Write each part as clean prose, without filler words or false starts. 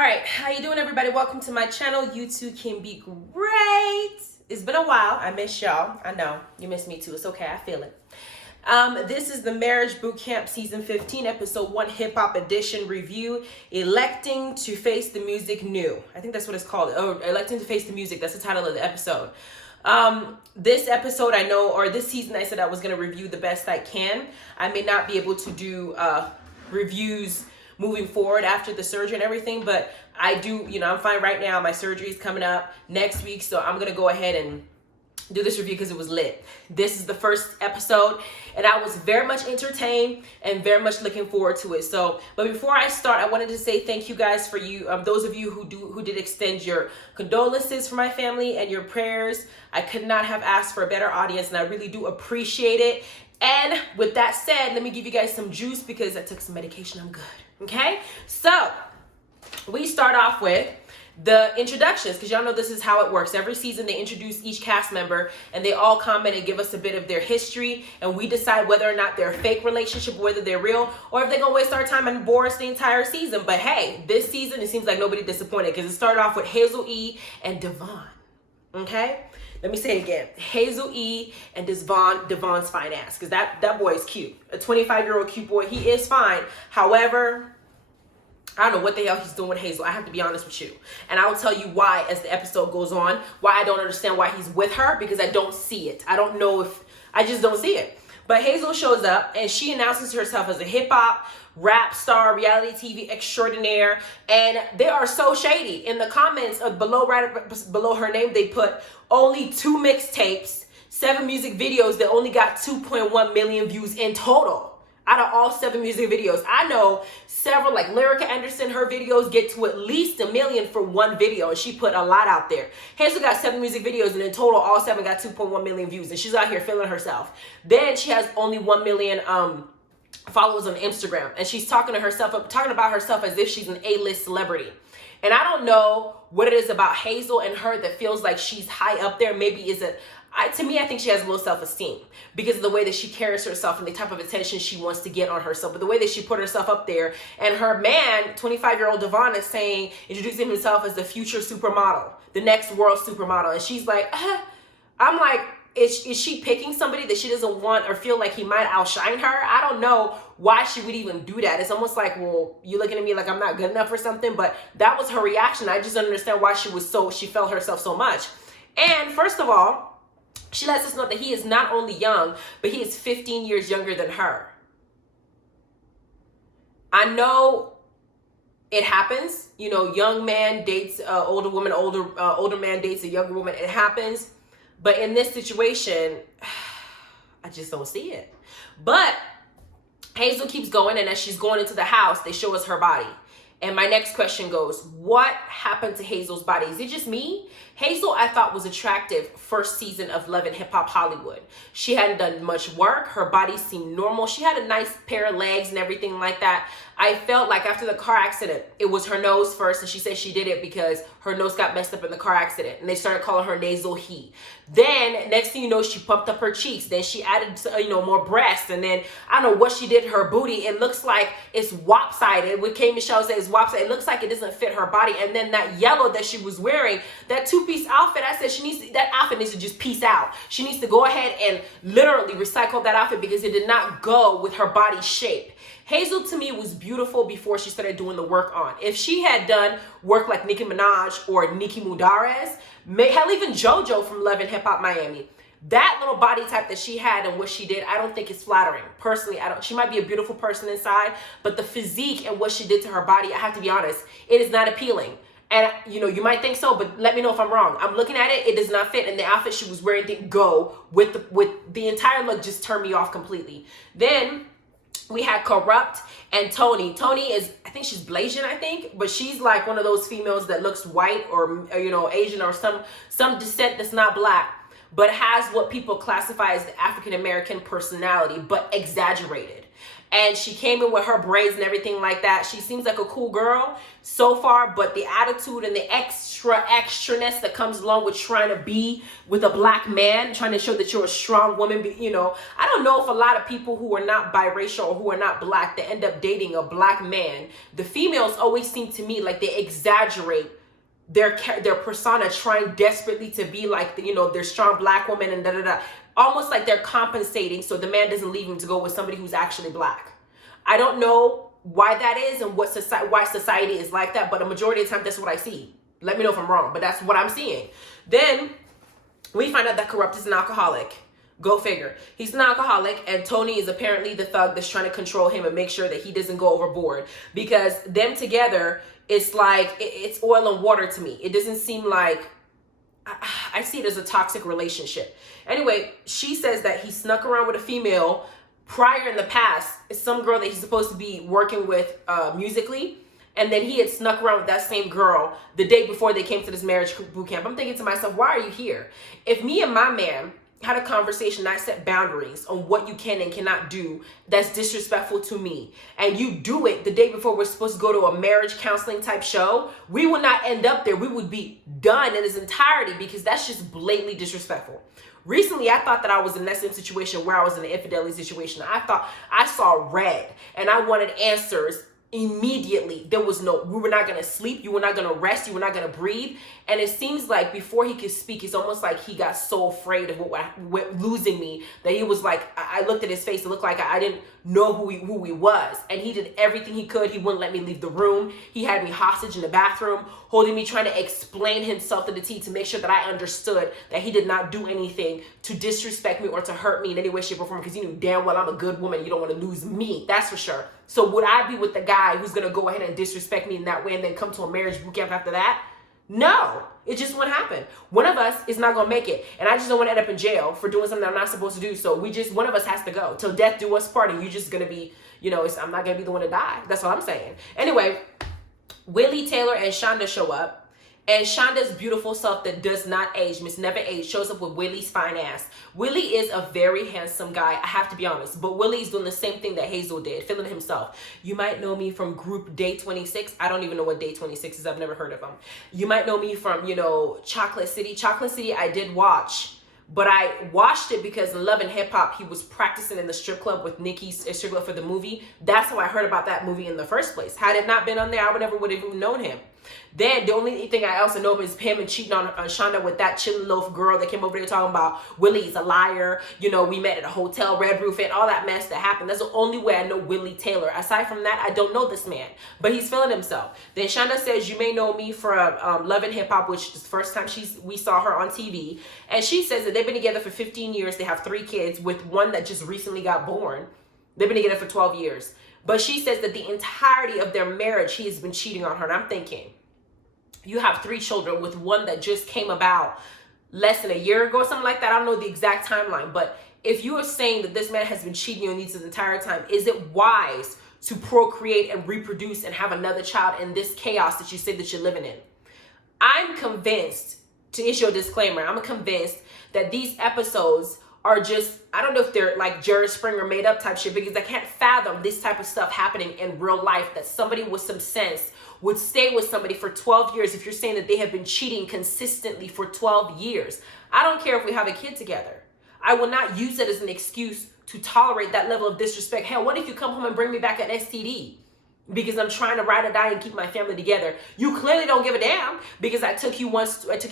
right, how you doing, everybody? Welcome to my channel. You too can be great. It's been a while. I miss y'all. I know you miss me too. It's okay. I feel it. This is the Marriage Bootcamp Season 15, Episode 1 Hip Hop Edition review. Electing to Face the Music New. I think that's what it's called. Oh, Electing to Face the Music. That's the title of the episode. This episode, I know, or this season, I said I was going to review the best I can. I may not be able to do reviews moving forward after the surgery and everything, but I do, I'm fine right now. My surgery is coming up next week, so I'm gonna go ahead and do this review because it was lit. This is the first episode, and I was very much entertained and very much looking forward to it. So, but before I start, I wanted to say thank you guys for those of you who did extend your condolences for my family and your prayers. I could not have asked for a better audience, and I really do appreciate it. And with that said, let me give you guys some juice because I took some medication. I'm good. Okay, so we start off with the introductions because y'all know this is how it works. Every season they introduce each cast member and they all comment and give us a bit of their history, and we decide whether or not they're a fake relationship, whether they're real, or if they're gonna waste our time and bore us the entire season. But hey, this season it seems like nobody disappointed because it started off with Hazel-E and Devon. Okay, let me say it again. Hazel-E and Devon's fine ass, because that boy is cute. A 25-year-old cute boy. He is fine. However, I don't know what the hell he's doing with Hazel. I have to be honest with you. And I will tell you why as the episode goes on, why I don't understand why he's with her, because I don't see it. I don't know if, I just don't see it. But Hazel shows up and she announces herself as a hip-hop rap star, reality TV extraordinaire, and they are so shady. In the comments of right below her name, they put only 2 mixtapes, 7 music videos that only got 2.1 million views in total out of all 7 music videos. I know several, like Lyrica Anderson, her videos get to at least 1 million for one video, and she put a lot out there. Hazel got 7 music videos, and in total, all 7 got 2.1 million views, and she's out here feeling herself. Then she has only 1 million followers on Instagram, and she's talking about herself as if she's an A-list celebrity. And I don't know what it is about Hazel and her that feels like she's high up there. Maybe to me, I think she has low self-esteem because of the way that she carries herself and the type of attention she wants to get on herself. But the way that she put herself up there, and her man, 25-year-old Devon, is introducing himself as the future supermodel, the next world supermodel. And she's like, I'm like, is she picking somebody that she doesn't want or feel like he might outshine her? I don't know why she would even do that. It's almost like, well, you looking at me like I'm not good enough or something. But that was her reaction. I just don't understand why she felt herself so much. And first of all, she lets us know that he is not only young, but he is 15 years younger than her. I know it happens. Young man dates older woman, older man dates a younger woman. It happens. But in this situation, I just don't see it. But Hazel keeps going, and as she's going into the house, they show us her body. And my next question goes, what happened to Hazel's body? Is it just me? Hazel, I thought, was attractive first season of Love and Hip Hop Hollywood. She hadn't done much work. Her body seemed normal. She had a nice pair of legs and everything like that. I felt like after the car accident, it was her nose first, and she said she did it because her nose got messed up in the car accident, and they started calling her Nasal He. Then, next thing you know, she pumped up her cheeks. Then she added, more breasts, and then I don't know what she did to her booty. It looks like it's lopsided. What K. Michelle said is lopsided. It looks like it doesn't fit her body. And then that yellow that she was wearing, that 2-piece outfit, I said that outfit needs to just piece out. She needs to go ahead and literally recycle that outfit because it did not go with her body shape. Hazel, to me, was beautiful before she started doing the work on. If she had done work like Nicki Minaj or Nicki Mudarez, hell, even JoJo from Love and Hip Hop Miami, that little body type that she had and what she did, I don't think it's flattering. Personally, she might be a beautiful person inside, but the physique and what she did to her body, I have to be honest, it is not appealing. And, you might think so, but let me know if I'm wrong. I'm looking at it, it does not fit, and the outfit she was wearing didn't go with the entire look, just turned me off completely. Then we had Kurupt and Toni. Toni is, I think she's Blasian, but she's like one of those females that looks white or Asian or some descent that's not black, but has what people classify as the African-American personality, but exaggerated. and she came in with her braids and everything like that. She seems like a cool girl so far, but the attitude and the extraness that comes along with trying to be with a black man, trying to show that you're a strong woman, you know, I don't know if a lot of people who are not biracial or who are not black that end up dating a black man, the females always seem to me like they exaggerate their persona, trying desperately to be like, you know, their strong black woman and almost like they're compensating so the man doesn't leave him to go with somebody who's actually black. I don't know why that is and why society is like that, but a majority of the time that's what I see. Let me know if I'm wrong, but that's what I'm seeing. Then we find out that Kurupt is an alcoholic. Go figure. He's an alcoholic, and Toni is apparently the thug that's trying to control him and make sure that he doesn't go overboard, because them together, it's like it's oil and water to me. It doesn't seem like, I see it as a toxic relationship. Anyway, she says that he snuck around with a female prior in the past, some girl that he's supposed to be working with musically, and then he had snuck around with that same girl the day before they came to this marriage boot camp. I'm thinking to myself, why are you here? If me and my man had a conversation, I set boundaries on what you can and cannot do that's disrespectful to me, and you do it the day before we're supposed to go to a marriage counseling type show, we would not end up there. We would be done in its entirety, because that's just blatantly disrespectful. Recently, I thought that I was in that same situation where I was in an infidelity situation. I thought I saw red and I wanted answers immediately. There was no, we were not going to sleep. You were not going to rest. You were not going to breathe. And it seems like before he could speak, it's almost like he got so afraid of what losing me that he was like, I looked at his face. It looked like I didn't know who he was. And he did everything he could. He wouldn't let me leave the room. He had me hostage in the bathroom, holding me, trying to explain himself to the T to make sure that I understood that he did not do anything to disrespect me or to hurt me in any way, shape, or form, because he knew damn well I'm a good woman. You don't want to lose me. That's for sure. So would I be with the guy who's going to go ahead and disrespect me in that way and then come to a marriage boot camp after that? No, it just won't happen. One of us is not going to make it. And I just don't want to end up in jail for doing something I'm not supposed to do. So one of us has to go. Till death do us part, and you're just going to be, you know, I'm not going to be the one to die. That's what I'm saying. Anyway, Willie, Taylor, and Shanda show up. And Shanda's beautiful self that does not age, Miss Never Age, shows up with Willie's fine ass. Willie is a very handsome guy, I have to be honest. But Willie's doing the same thing that Hazel did, feeling himself. You might know me from group Day 26. I don't even know what Day 26 is. I've never heard of them. You might know me from, you know, Chocolate City. Chocolate City I did watch. But I watched it because in Love and Hip Hop, he was practicing in the strip club with Nikki's strip club for the movie. That's how I heard about that movie in the first place. Had it not been on there, I would never would have even known him. Then the only thing I also know is him and cheating on Shanda with that chili loaf girl that came over there talking about Willie's a liar. You know, we met at a hotel, Red Roof, and all that mess that happened. That's the only way I know Willie Taylor. Aside from that, I don't know this man, but he's feeling himself. Then Shanda says, you may know me from Love and Hip Hop, which is the first time we saw her on TV. And she says that they've been together for 15 years. They have 3 kids with one that just recently got born. They've been together for 12 years. But she says that the entirety of their marriage, he has been cheating on her. And I'm thinking, you have 3 children with one that just came about less than a year ago or something like that. I don't know the exact timeline, but if you are saying that this man has been cheating on you this entire time, is it wise to procreate and reproduce and have another child in this chaos that you say that you're living in? I'm convinced, to issue a disclaimer, I'm convinced that these episodes are just, I don't know if they're like Jerry Springer made up type shit, because I can't fathom this type of stuff happening in real life, that somebody with some sense would stay with somebody for 12 years if you're saying that they have been cheating consistently for 12 years. I don't care if we have a kid together. I will not use it as an excuse to tolerate that level of disrespect. Hell, what if you come home and bring me back an STD? Because I'm trying to ride or die and keep my family together. You clearly don't give a damn, because I took you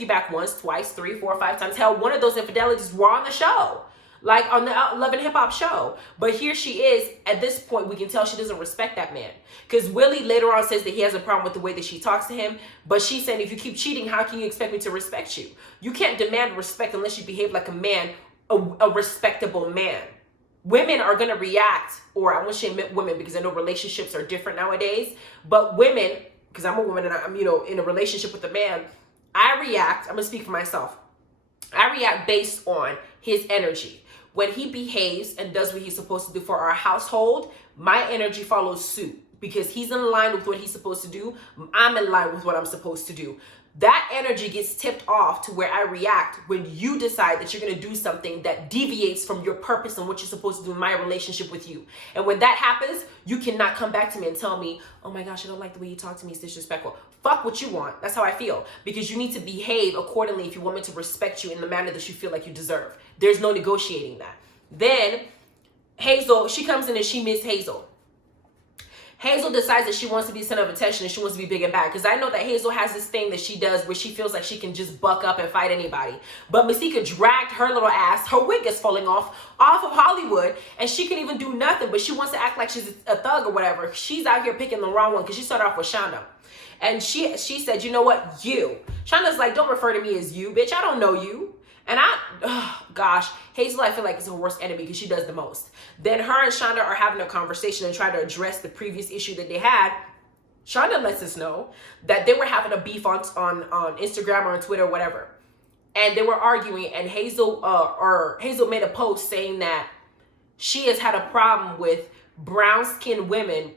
back once, twice, 3, 4, 5 times. Hell, one of those infidelities were on the show, like on the Love and Hip Hop show. But here she is. At this point, we can tell she doesn't respect that man. Because Willie later on says that he has a problem with the way that she talks to him. But she's saying, if you keep cheating, how can you expect me to respect you? You can't demand respect unless you behave like a man, a respectable man. Women are going to react, or I won't say women because I know relationships are different nowadays, but women, because I'm a woman and I'm, you know, in a relationship with a man, I react, I'm going to speak for myself. I react based on his energy. When he behaves and does what he's supposed to do for our household, my energy follows suit. because he's in line with what he's supposed to do. I'm in line with what I'm supposed to do. That energy gets tipped off to where I react when you decide that you're going to do something that deviates from your purpose and what you're supposed to do in my relationship with you. And when that happens, you cannot come back to me and tell me, oh my gosh, I don't like the way you talk to me. It's disrespectful. Fuck what you want. That's how I feel. Because you need to behave accordingly if you want me to respect you in the manner that you feel like you deserve. There's no negotiating that. Then Hazel, she comes in and she meets Hazel. Hazel decides that she wants to be the center of attention and she wants to be big and bad. Because I know that Hazel has this thing that she does where she feels like she can just buck up and fight anybody. But Masika dragged her little ass, her wig is falling off of Hollywood, and she can even do nothing, but she wants to act like she's a thug or whatever. She's out here picking the wrong one because she started off with Shanda. And she said, you know what, you. Shanda's like, don't refer to me as you, bitch. I don't know you. And gosh, Hazel, I feel like is her worst enemy because she does the most. Then her and Shanda are having a conversation and try to address the previous issue that they had. Shanda lets us know that they were having a beef on Instagram or on Twitter or whatever. And they were arguing, and Hazel made a post saying that she has had a problem with brown-skinned women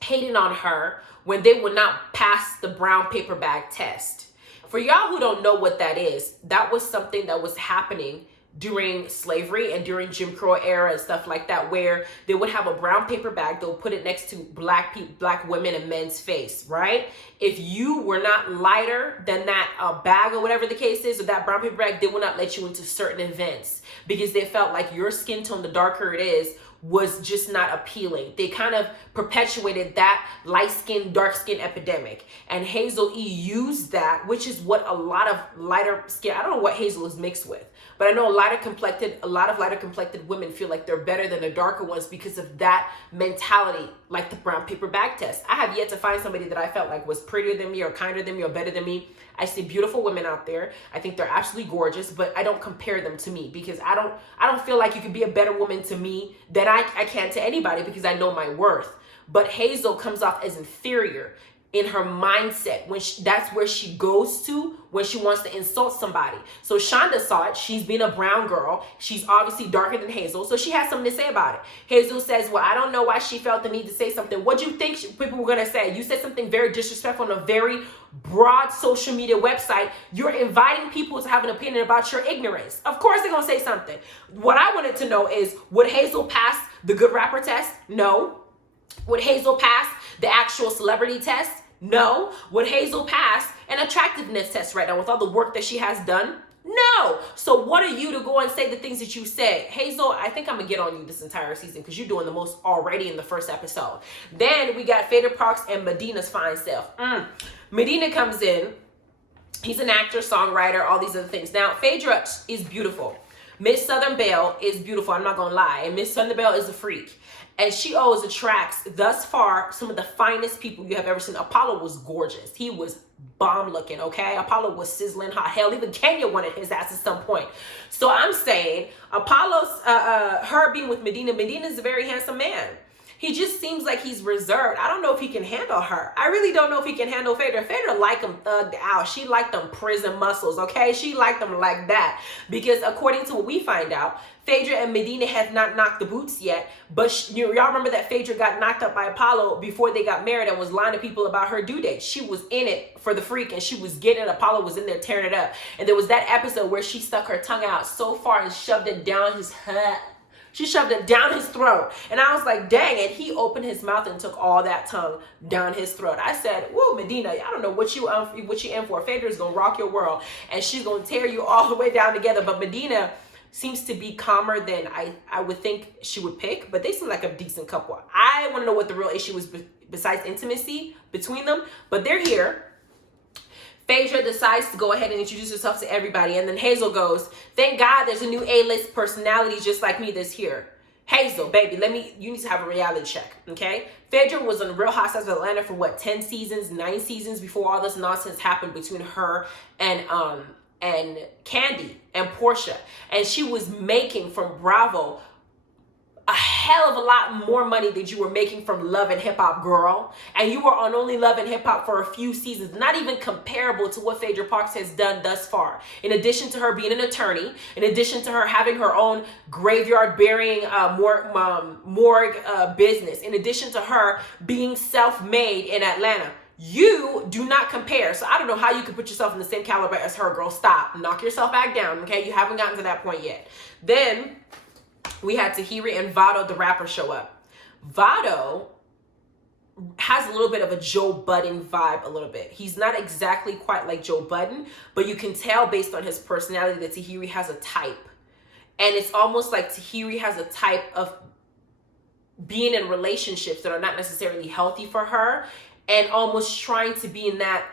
hating on her when they would not pass the brown paper bag test. For y'all who don't know what that is, that was something that was happening during slavery and during Jim Crow era and stuff like that, where they would have a brown paper bag, they'll put it next to black women and men's face, right? If you were not lighter than that bag or whatever the case is, or that brown paper bag, they will not let you into certain events because they felt like your skin tone, the darker it is, was just not appealing. They kind of perpetuated that light skin, dark skin epidemic. And Hazel-E used that, which is what a lot of lighter skin, I don't know what Hazel is mixed with, but I know a lot of lighter complected women feel like they're better than the darker ones because of that mentality, like the brown paper bag test. I have yet to find somebody that I felt like was prettier than me or kinder than me or better than me. I see beautiful women out there. I think they're absolutely gorgeous, but I don't compare them to me because I don't feel like you can be a better woman to me than I can to anybody because I know my worth. But Hazel comes off as inferior in her mindset when that's where she goes to when she wants to insult somebody. So Shanda saw it. She's been a brown girl. She's obviously darker than Hazel, so she has something to say about it. Hazel says, well, I don't know why she felt the need to say something. What do you think people were going to say? You said something very disrespectful on a very broad social media website. You're inviting people to have an opinion about your ignorance. Of course they're going to say something. What I wanted to know is, would Hazel pass the good rapper test? No. Would Hazel pass the actual celebrity test? No. Would Hazel pass an attractiveness test right now with all the work that she has done? No. So what are you to go and say the things that you say? Hazel, I think I'm going to get on you this entire season because you're doing the most already in the first episode. Then we got Phaedra and Medina's fine self. Medina comes in. He's an actor, songwriter, all these other things. Now, Phaedra is beautiful. Miss Southern Belle is beautiful. I'm not going to lie. And Miss Southern Belle is a freak. And she always attracts, thus far, some of the finest people you have ever seen. Apollo was gorgeous. He was bomb looking, okay? Apollo was sizzling hot. Hell, even Kenya wanted his ass at some point. So I'm saying, Apollo's, her being with Medina, Medina's a very handsome man. He just seems like he's reserved. I don't know if he can handle her. I really don't know if he can handle Phaedra. Phaedra liked him thugged out. She liked them prison muscles, okay? She liked them like that. Because according to what we find out, Phaedra and Medina have not knocked the boots yet. But y'all remember that Phaedra got knocked up by Apollo before they got married and was lying to people about her due date. She was in it for the freak and she was getting it. Apollo was in there tearing it up. And there was that episode where she stuck her tongue out so far and shoved it down his head. She shoved it down his throat. And I was like, dang it. He opened his mouth and took all that tongue down his throat. I said, whoa, Medina, I don't know what you in for. Phaedra's going to rock your world. And she's going to tear you all the way down together. But Medina seems to be calmer than I would think she would pick. But they seem like a decent couple. I want to know what the real issue was besides intimacy between them. But they're here. Phaedra decides to go ahead and introduce herself to everybody. And then Hazel goes, thank God there's a new A-list personality just like me that's here. Hazel, baby, you need to have a reality check, okay? Phaedra was on Real Housewives of Atlanta for what, 10 seasons, 9 seasons before all this nonsense happened between her and Candy and Portia. And she was making from Bravo a hell of a lot more money than you were making from Love and Hip Hop, girl. And you were on only Love and Hip Hop for a few seasons, not even comparable to what Phaedra Parks has done thus far. In addition to her being an attorney, in addition to her having her own graveyard burying morgue business, in addition to her being self-made in Atlanta, you do not compare. So I don't know how you could put yourself in the same caliber as her, girl. Stop. Knock yourself back down, okay? You haven't gotten to that point yet. Then we had Tahiry and Vado, the rapper, show up. Vado has a little bit of a Joe Budden vibe a little bit. He's not exactly quite like Joe Budden, but you can tell based on his personality that Tahiry has a type. And it's almost like Tahiry has a type of being in relationships that are not necessarily healthy for her, and almost trying to be in that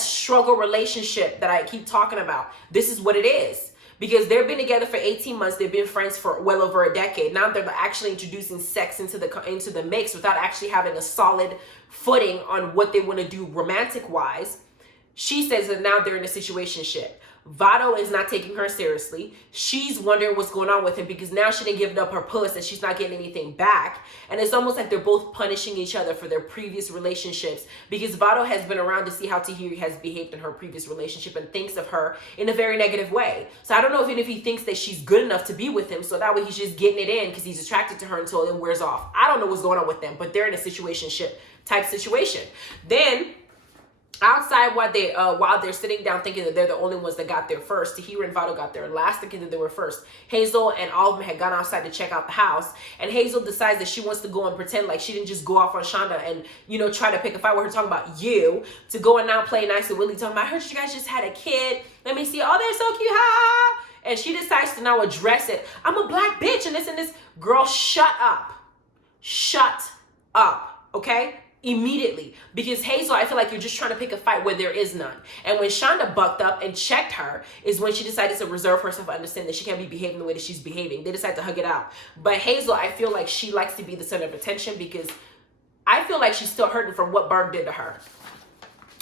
struggle relationship that I keep talking about. This is what it is. Because they've been together for 18 months. They've been friends for well over a decade. Now they're actually introducing sex into the mix without actually having a solid footing on what they want to do romantic-wise. She says that now they're in a situationship. Vado is not taking her seriously. She's wondering what's going on with him because now she didn't give up her puss and she's not getting anything back. And it's almost like they're both punishing each other for their previous relationships because Vado has been around to see how Tahiry has behaved in her previous relationship and thinks of her in a very negative way. So I don't know if he thinks that she's good enough to be with him, so that way he's just getting it in because he's attracted to her until it wears off. I don't know what's going on with them, but they're in a situationship type situation. Then outside while they're sitting down thinking that they're the only ones that got there first, Tahiry and Vado got there last, thinking that they were first. Hazel and all of them had gone outside to check out the house, and Hazel decides that she wants to go and pretend like she didn't just go off on Shanda and, you know, try to pick a fight with her talking about you, to go and now play nice with Willie talking about, I heard you guys just had a kid. Let me see. Oh, they're so cute. Ha ha. And she decides to now address it. I'm a black bitch and this and this. Girl, shut up. Shut up. Okay? Immediately. Because Hazel, I feel like you're just trying to pick a fight where there is none. And when Shanda bucked up and checked her is when she decided to reserve herself and understand that she can't be behaving the way that she's behaving. They decided to hug it out. But Hazel, I feel like she likes to be the center of attention because I feel like she's still hurting from what Berg did to her.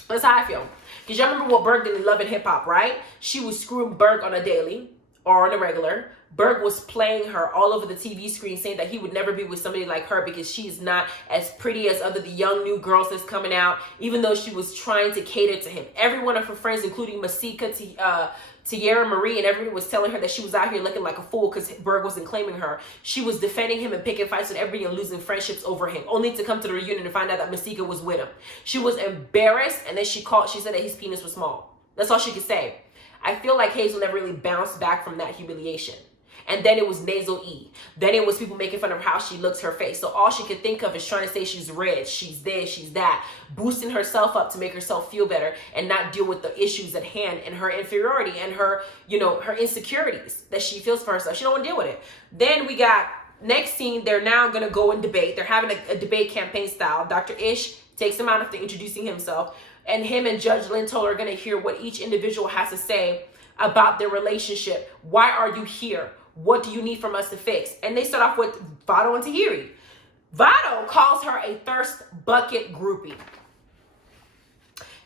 That's how I feel. Because y'all remember what Berg did in Love and Hip Hop, right? She was screwing Berg on a daily or on a regular. Berg was playing her all over the TV screen saying that he would never be with somebody like her because she's not as pretty as other the young new girls that's coming out, even though she was trying to cater to him. Every one of her friends, including Masika, Tierra Marie, and everybody was telling her that she was out here looking like a fool because Berg wasn't claiming her. She was defending him and picking fights with everybody and losing friendships over him, only to come to the reunion and find out that Masika was with him. She was embarrassed, and then she said that his penis was small. That's all she could say. I feel like Hazel never really bounced back from that humiliation. And then it was nasal E. Then it was people making fun of how she looks, her face. So all she could think of is trying to say she's rich, she's this, she's that, boosting herself up to make herself feel better and not deal with the issues at hand and her inferiority and her, you know, her insecurities that she feels for herself. She don't want to deal with it. Then we got next scene. They're now going to go and debate. They're having a debate campaign style. Dr. Ish takes him out after introducing himself, and him and Judge Lintola are going to hear what each individual has to say about their relationship. Why are you here? What do you need from us to fix? And they start off with Vado and Tahiry. Vado calls her a thirst bucket groupie.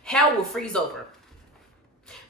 Hell will freeze over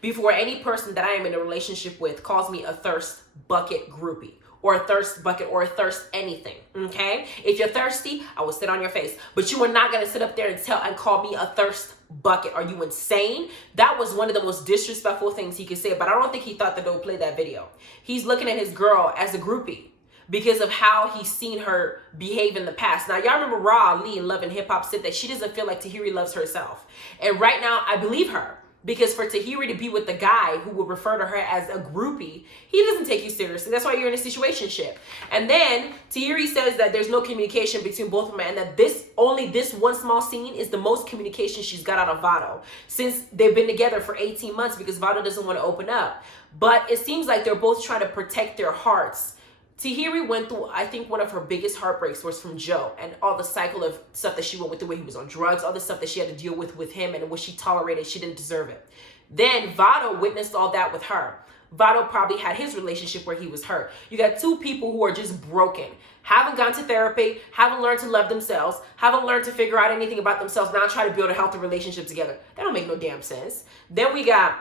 before any person that I am in a relationship with calls me a thirst bucket groupie or a thirst bucket or a thirst anything, okay? If you're thirsty, I will sit on your face. But you are not going to sit up there and call me a thirst bucket. Are you insane? That was one of the most disrespectful things he could say, but I don't think he thought that they would play that video. He's looking at his girl as a groupie because of how he's seen her behave in the past. Now, y'all remember Raw Lee in Love and Hip Hop said that she doesn't feel like Tahiry loves herself. And right now, I believe her. Because for Tahiry to be with the guy who would refer to her as a groupie, he doesn't take you seriously. That's why you're in a situationship. And then Tahiry says that there's no communication between both of them and that only this one small scene is the most communication she's got out of Vado since they've been together for 18 months because Vado doesn't want to open up. But it seems like they're both trying to protect their hearts. Tahiry went through, I think, one of her biggest heartbreaks was from Joe and all the cycle of stuff that she went with, the way he was on drugs, all the stuff that she had to deal with him and what she tolerated. She didn't deserve it. Then Vado witnessed all that with her. Vado probably had his relationship where he was hurt. You got two people who are just broken, haven't gone to therapy, haven't learned to love themselves, haven't learned to figure out anything about themselves, now try to build a healthy relationship together. That don't make no damn sense. Then we got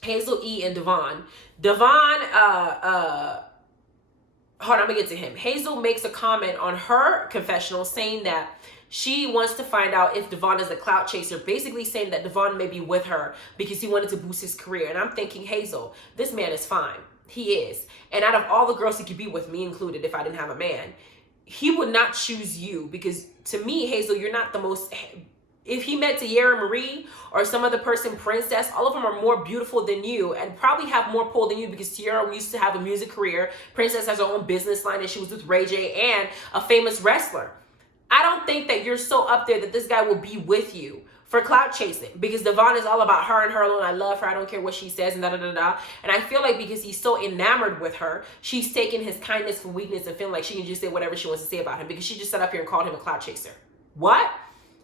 Hazel-E and Devon. Devon, hold on, I'm gonna get to him. Hazel makes a comment on her confessional saying that she wants to find out if Devon is a clout chaser, basically saying that Devon may be with her because he wanted to boost his career. And I'm thinking, Hazel, this man is fine. He is. And out of all the girls he could be with, me included, if I didn't have a man, he would not choose you because to me, Hazel, you're not the most... If he met Tahiry Marie or some other person, Princess, all of them are more beautiful than you and probably have more pull than you because Tahiry used to have a music career. Princess has her own business line and she was with Ray J and a famous wrestler. I don't think that you're so up there that this guy will be with you for clout chasing because Devon is all about her and her alone. I love her. I don't care what she says and da-da-da-da. And I feel like because he's so enamored with her, she's taking his kindness for weakness and feeling like she can just say whatever she wants to say about him because she just sat up here and called him a clout chaser. What?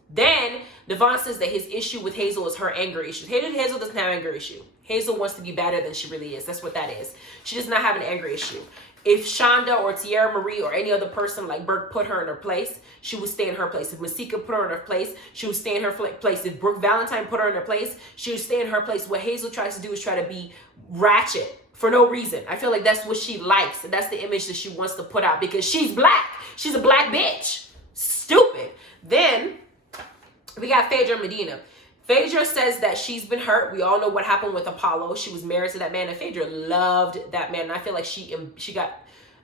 Then Devon says that his issue with Hazel is her anger issue. Hazel doesn't have an anger issue. Hazel wants to be better than she really is. That's what that is. She does not have an anger issue. If Shanda or Tahiry Marie or any other person like Burke put her in her place, she would stay in her place. If Masika put her in her place, she would stay in her place. If Brooke Valentine put her in her place, she would stay in her place. What Hazel tries to do is try to be ratchet for no reason. I feel like that's what she likes. And that's the image that she wants to put out because she's black. She's a black bitch. Stupid. Then we got Phaedra and Medina. Phaedra says that she's been hurt. We all know what happened with Apollo. She was married to that man, and Phaedra loved that man. And I feel like she got,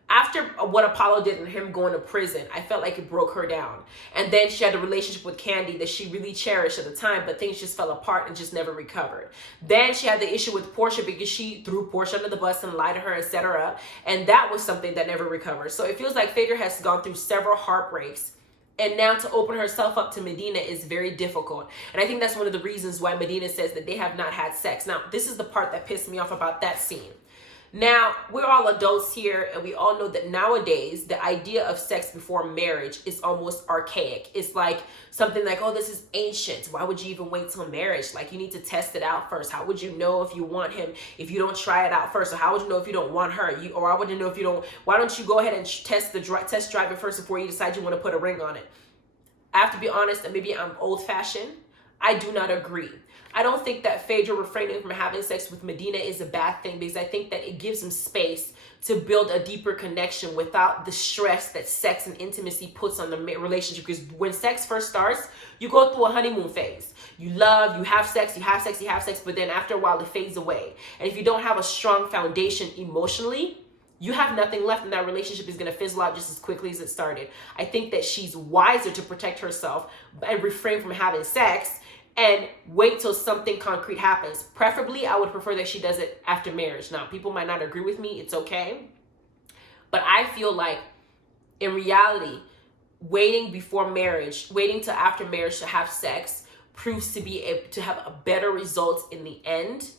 after what Apollo did and him going to prison, I felt like it broke her down. And then she had a relationship with Candy that she really cherished at the time, but things just fell apart and just never recovered. Then she had the issue with Portia because she threw Portia under the bus and lied to her and set her up. And that was something that never recovered. So it feels like Phaedra has gone through several heartbreaks. And now to open herself up to Medina is very difficult. And I think that's one of the reasons why Medina says that they have not had sex. Now, this is the part that pissed me off about that scene. Now, we're all adults here, and we all know that nowadays, the idea of sex before marriage is almost archaic. It's like something like, oh, this is ancient. Why would you even wait till marriage? Like, you need to test it out first. How would you know if you want him if you don't try it out first? Or how would you know if you don't want her? Or how would you know if you don't? Why don't you go ahead and test drive it first before you decide you want to put a ring on it? I have to be honest, and maybe I'm old-fashioned. I do not agree. I don't think that Phaedra refraining from having sex with Medina is a bad thing because I think that it gives him space to build a deeper connection without the stress that sex and intimacy puts on the relationship. Because when sex first starts, you go through a honeymoon phase. You love, you have sex, but then after a while it fades away. And if you don't have a strong foundation emotionally, you have nothing left, and that relationship is going to fizzle out just as quickly as it started. I think that she's wiser to protect herself and refrain from having sex and wait till something concrete happens. Preferably, I would prefer that she does it after marriage. Now, people might not agree with me. It's okay. But I feel like, in reality, waiting before marriage, waiting till after marriage to have sex proves to be to have a better result in the end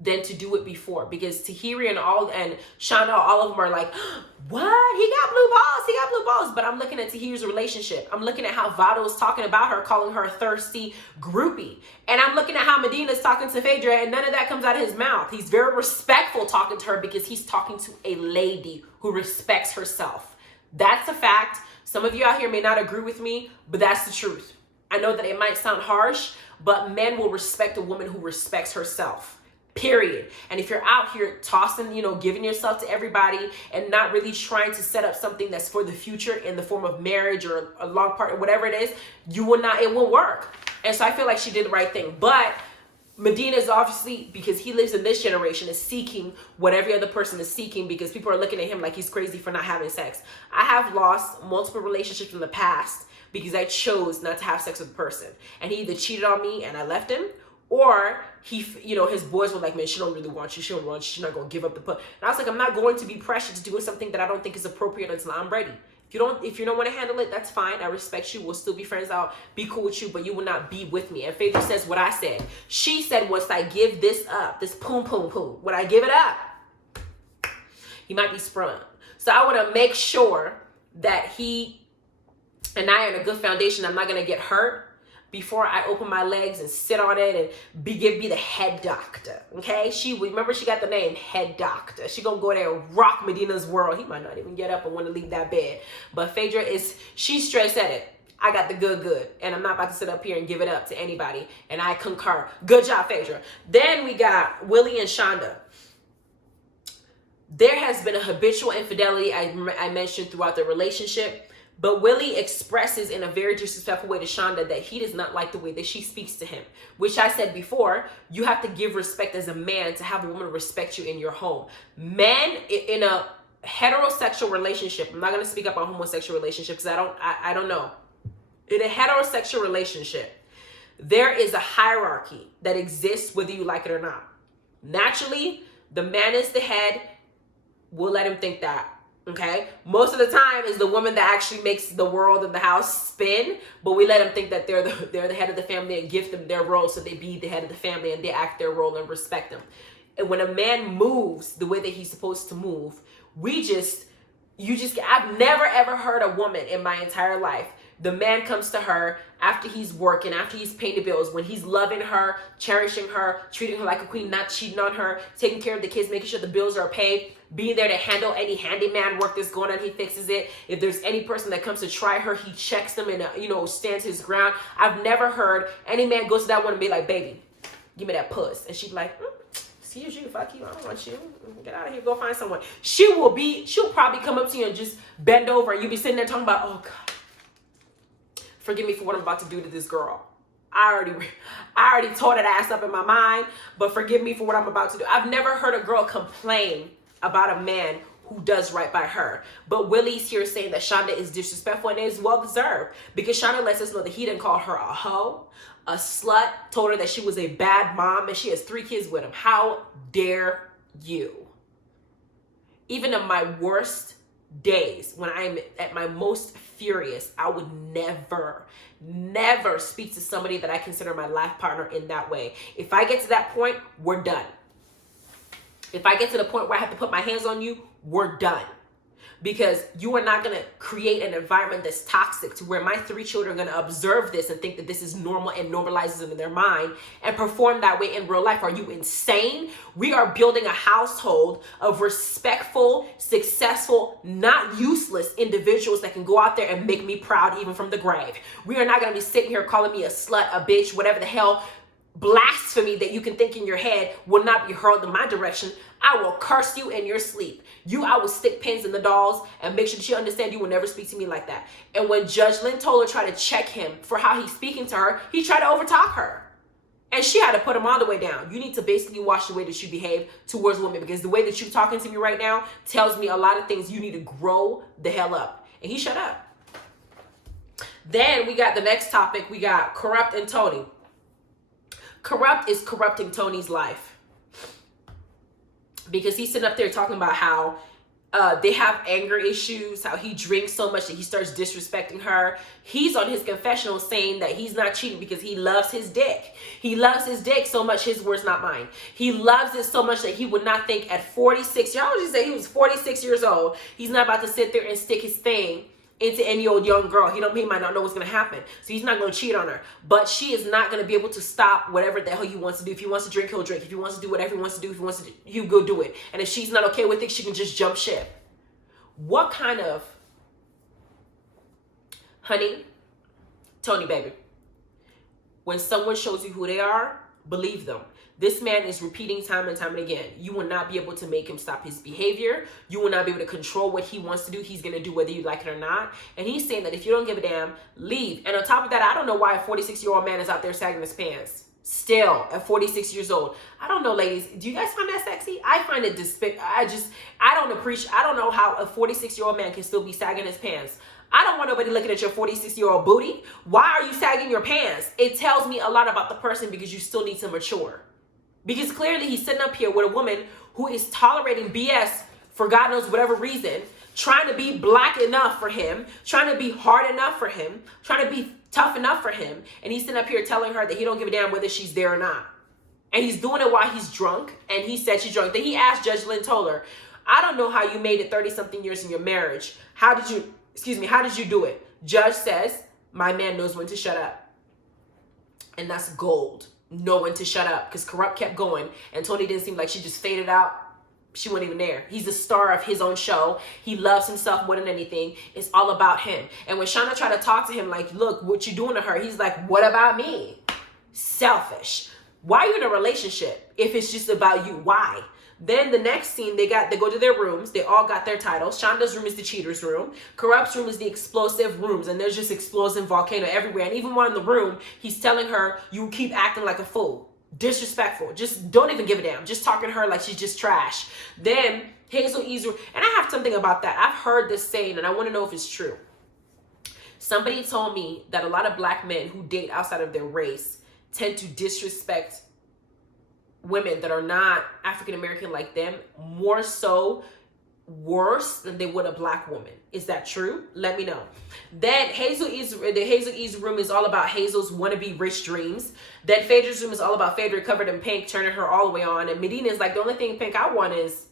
than to do it before. Because Tahiry and Shanda, all of them are like, what? He got blue balls. He got blue balls. But I'm looking at Tahiry's relationship. I'm looking at how Vado is talking about her, calling her a thirsty groupie. And I'm looking at how Medina's talking to Phaedra, and none of that comes out of his mouth. He's very respectful talking to her because he's talking to a lady who respects herself. That's a fact. Some of you out here may not agree with me, but that's the truth. I know that it might sound harsh, but men will respect a woman who respects herself. Period. And if you're out here tossing, giving yourself to everybody and not really trying to set up something that's for the future in the form of marriage or a long partner, whatever it is, it won't work. And so I feel like she did the right thing. But Medina is obviously, because he lives in this generation, is seeking what every other person is seeking because people are looking at him like he's crazy for not having sex. I have lost multiple relationships in the past because I chose not to have sex with a person. And he either cheated on me and I left him, or his boys were like, man, she don't really want you. She don't want you. She's not going to give up the putt. And I was like, I'm not going to be pressured to do something that I don't think is appropriate until I'm ready. If you don't want to handle it, that's fine. I respect you. We'll still be friends. I'll be cool with you, but you will not be with me. And Phaedra says what I said. She said, once I give this up, this poom, when I give it up, he might be sprung. So I want to make sure that he and I are in a good foundation. I'm not going to get hurt before I open my legs and sit on it and be the head doctor, okay? Remember she got the name head doctor. She gonna go there and rock Medina's world. He might not even get up and want to leave that bed. But Phaedra she's straight said it. I got the good, and I'm not about to sit up here and give it up to anybody, and I concur. Good job, Phaedra. Then we got Willie and Shanda. There has been a habitual infidelity I mentioned throughout the relationship, but Willie expresses in a very disrespectful way to Shanda that he does not like the way that she speaks to him, which I said before, you have to give respect as a man to have a woman respect you in your home. Men in a heterosexual relationship, I'm not going to speak up on homosexual relationships because I don't know. In a heterosexual relationship, there is a hierarchy that exists whether you like it or not. Naturally, the man is the head. We'll let him think that. Okay, most of the time is the woman that actually makes the world and the house spin, but we let them think that they're the head of the family and give them their role so they be the head of the family and they act their role and respect them. And when a man moves the way that he's supposed to move, I've never ever heard a woman in my entire life, the man comes to her after he's working, after he's paying the bills, when he's loving her, cherishing her, treating her like a queen, not cheating on her, taking care of the kids, making sure the bills are paid, being there to handle any handyman work that's going on, he fixes it. If there's any person that comes to try her, he checks them and, stands his ground. I've never heard any man go to that woman and be like, baby, give me that puss. And she'd be like, excuse you, fuck you, I don't want you. Get out of here, go find someone. She'll probably come up to you and just bend over and you'll be sitting there talking about, oh God, forgive me for what I'm about to do to this girl. I already tore that ass up in my mind, but forgive me for what I'm about to do. I've never heard a girl complain about a man who does right by her. But Willie's here saying that Shanda is disrespectful, and it is well deserved because Shanda lets us know that he didn't call her a hoe, a slut, told her that she was a bad mom, and she has 3 kids with him. How dare you? Even in my worst days, when I'm at my most furious, I would never speak to somebody that I consider my life partner in that way. If I get to that point, we're done. If I get to the point where I have to put my hands on you, we're done. Because you are not going to create an environment that's toxic to where my 3 children are going to observe this and think that this is normal and normalizes it in their mind and perform that way in real life. Are you insane? We are building a household of respectful, successful, not useless individuals that can go out there and make me proud even from the grave. We are not going to be sitting here calling me a slut, a bitch, whatever the hell blasphemy that you can think in your head will not be hurled in my direction. I will curse you in your sleep. I will stick pins in the dolls and make sure that you understand you will never speak to me like that. And when Judge Lynn Toler tried to check him for how he's speaking to her, he tried to overtalk her. And she had to put him all the way down. You need to basically watch the way that you behave towards women, because the way that you're talking to me right now tells me a lot of things. You need to grow the hell up. And he shut up. Then we got the next topic. We got Kurupt and Toni. Kurupt is corrupting Toni's life. Because he's sitting up there talking about how they have anger issues, how he drinks so much that he starts disrespecting her. He's on his confessional saying that he's not cheating because he loves his dick. He loves his dick so much, his words, not mine. He loves it so much that he would not think at 46, y'all just say he was 46 years old, he's not about to sit there and stick his thing into any old young girl. He might not know what's going to happen. So he's not going to cheat on her. But she is not going to be able to stop whatever the hell he wants to do. If he wants to drink, he'll drink. If he wants to do whatever he wants to do, if he wants to, he'll go do it. And if she's not okay with it, she can just jump ship. What kind of, honey, Toni, baby, when someone shows you who they are, believe them. This man is repeating time and time and again. You will not be able to make him stop his behavior. You will not be able to control what he wants to do. He's going to do whether you like it or not. And he's saying that if you don't give a damn, leave. And on top of that, I don't know why a 46-year-old man is out there sagging his pants. Still, at 46 years old. I don't know, ladies. Do you guys find that sexy? I find it despicable. I don't know how a 46-year-old man can still be sagging his pants. I don't want nobody looking at your 46-year-old booty. Why are you sagging your pants? It tells me a lot about the person because you still need to mature. Because clearly he's sitting up here with a woman who is tolerating BS for God knows whatever reason, trying to be black enough for him, trying to be hard enough for him, trying to be tough enough for him. And he's sitting up here telling her that he don't give a damn whether she's there or not. And he's doing it while he's drunk. And he said she's drunk. Then he asked Judge Lynn Toler, I don't know how you made it 30-something years in your marriage. How did you do it? Judge says, my man knows when to shut up. And that's gold. Know when to shut up, because Kurupt kept going and Toni didn't seem like she just faded out. She wasn't even there. He's the star of his own show. He loves himself more than anything. It's all about him. And when Shanda tried to talk to him like, look, what you doing to her? He's like, what about me? Selfish. Why are you in a relationship if it's just about you? Why? Then the next scene, they go to their rooms. They all got their titles. Shanda's room is the cheater's room. Kurupt's room is the explosive rooms, and there's just explosive volcano everywhere. And even while in the room, he's telling her, you keep acting like a fool. Disrespectful. Just don't even give a damn. Just talking to her like she's just trash. Then Hazel-E's room, and I have something about that. I've heard this saying, and I want to know if it's true. Somebody told me that a lot of black men who date outside of their race tend to disrespect women that are not African American like them more so worse than they would a black woman. Is that true? Let me know. Then the Hazel-E's room is all about Hazel's wannabe rich dreams. Then Phaedra's room is all about Phaedra covered in pink, turning her all the way on. And Medina is like, the only thing in pink I want is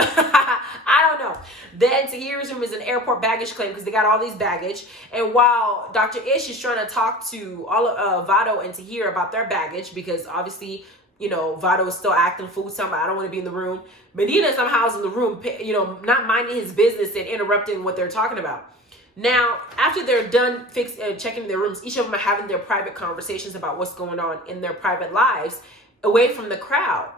I don't know. Then Tahiry's room is an airport baggage claim because they got all these baggage. And while Dr. Ish is trying to talk to all of Vado and Tahiry about their baggage, because obviously, you know, Vado is still acting fool, talking about I don't want to be in the room. Medina somehow is in the room, you know, not minding his business and interrupting what they're talking about. Now, after they're done checking their rooms, each of them are having their private conversations about what's going on in their private lives away from the crowd.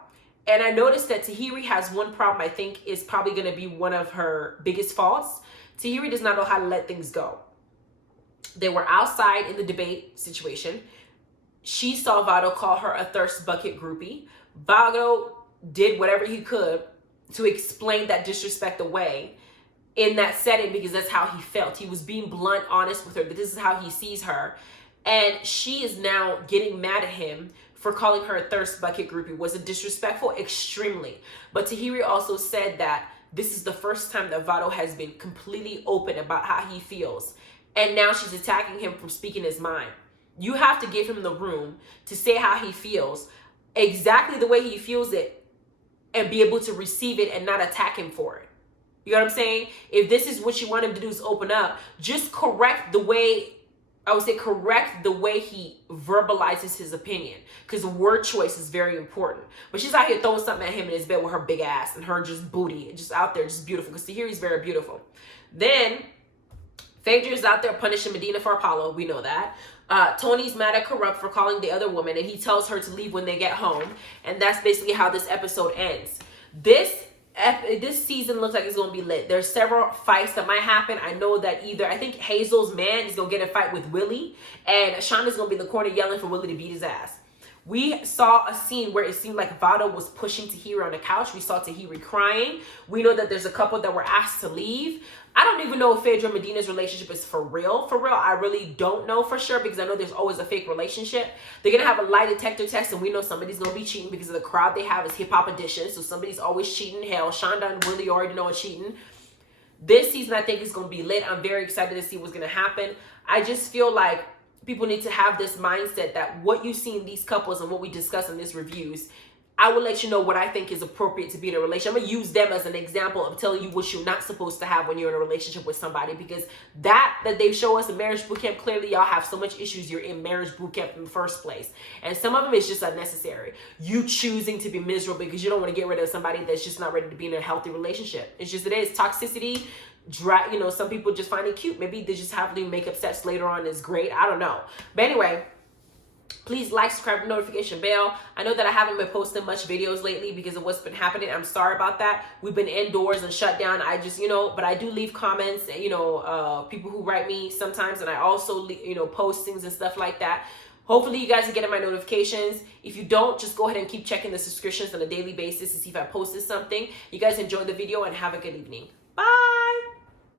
And I noticed that Tahiry has one problem I think is probably going to be one of her biggest faults. Tahiry does not know how to let things go. They were outside in the debate situation. She saw Vado call her a thirst bucket groupie. Vado did whatever he could to explain that disrespect away in that setting because that's how he felt. He was being blunt, honest with her, that this is how he sees her. And she is now getting mad at him for calling her a thirst bucket groupie. Was it disrespectful? Extremely. But Tahiry also said that this is the first time that Vado has been completely open about how he feels. And now she's attacking him for speaking his mind. You have to give him the room to say how he feels, exactly the way he feels it, and be able to receive it and not attack him for it. You know what I'm saying? If this is what you want him to do is open up, just correct the way, I would say correct the way he verbalizes his opinion, because the word choice is very important. But she's out here throwing something at him in his bed with her big ass and her just booty, just out there, just beautiful, because Tahiry's very beautiful. Then Phaedra's out there punishing Medina for Apollo. We know that. Toni's mad at Kurupt for calling the other woman, and he tells her to leave when they get home. And that's basically how this episode ends. This season looks like it's going to be lit. There's several fights that might happen. I know that I think Hazel's man is going to get a fight with Willie, and Shanda's going to be in the corner yelling for Willie to beat his ass. We saw a scene where it seemed like Vado was pushing Tahiry on the couch. We saw Tahiry crying. We know that there's a couple that were asked to leave. I don't even know if Phaedra and Medina's relationship is for real. For real, I really don't know for sure, because I know there's always a fake relationship. They're going to have a lie detector test, and we know somebody's going to be cheating because of the crowd they have is hip-hop edition. So somebody's always cheating. Hell, Shanda and Willie already know are cheating. This season, I think, is going to be lit. I'm very excited to see what's going to happen. I just feel like people need to have this mindset that what you see in these couples and what we discuss in these reviews, I will let you know what I think is appropriate to be in a relationship. I'm going to use them as an example of telling you what you're not supposed to have when you're in a relationship with somebody, because that they show us in marriage boot camp, clearly y'all have so much issues you're in marriage boot camp in the first place. And some of them is just unnecessary. You choosing to be miserable because you don't want to get rid of somebody that's just not ready to be in a healthy relationship. It's just, it is toxicity. You know, some people just find it cute. Maybe they just have to make up sets later on is great. I don't know. But anyway, please like, subscribe, notification bell. I know that I haven't been posting much videos lately because of what's been happening. I'm sorry about that. We've been indoors and shut down. I just, but I do leave comments, people who write me sometimes, and I also, post things and stuff like that. Hopefully you guys are getting my notifications. If you don't, just go ahead and keep checking the subscriptions on a daily basis to see if I posted something. You guys enjoy the video and have a good evening.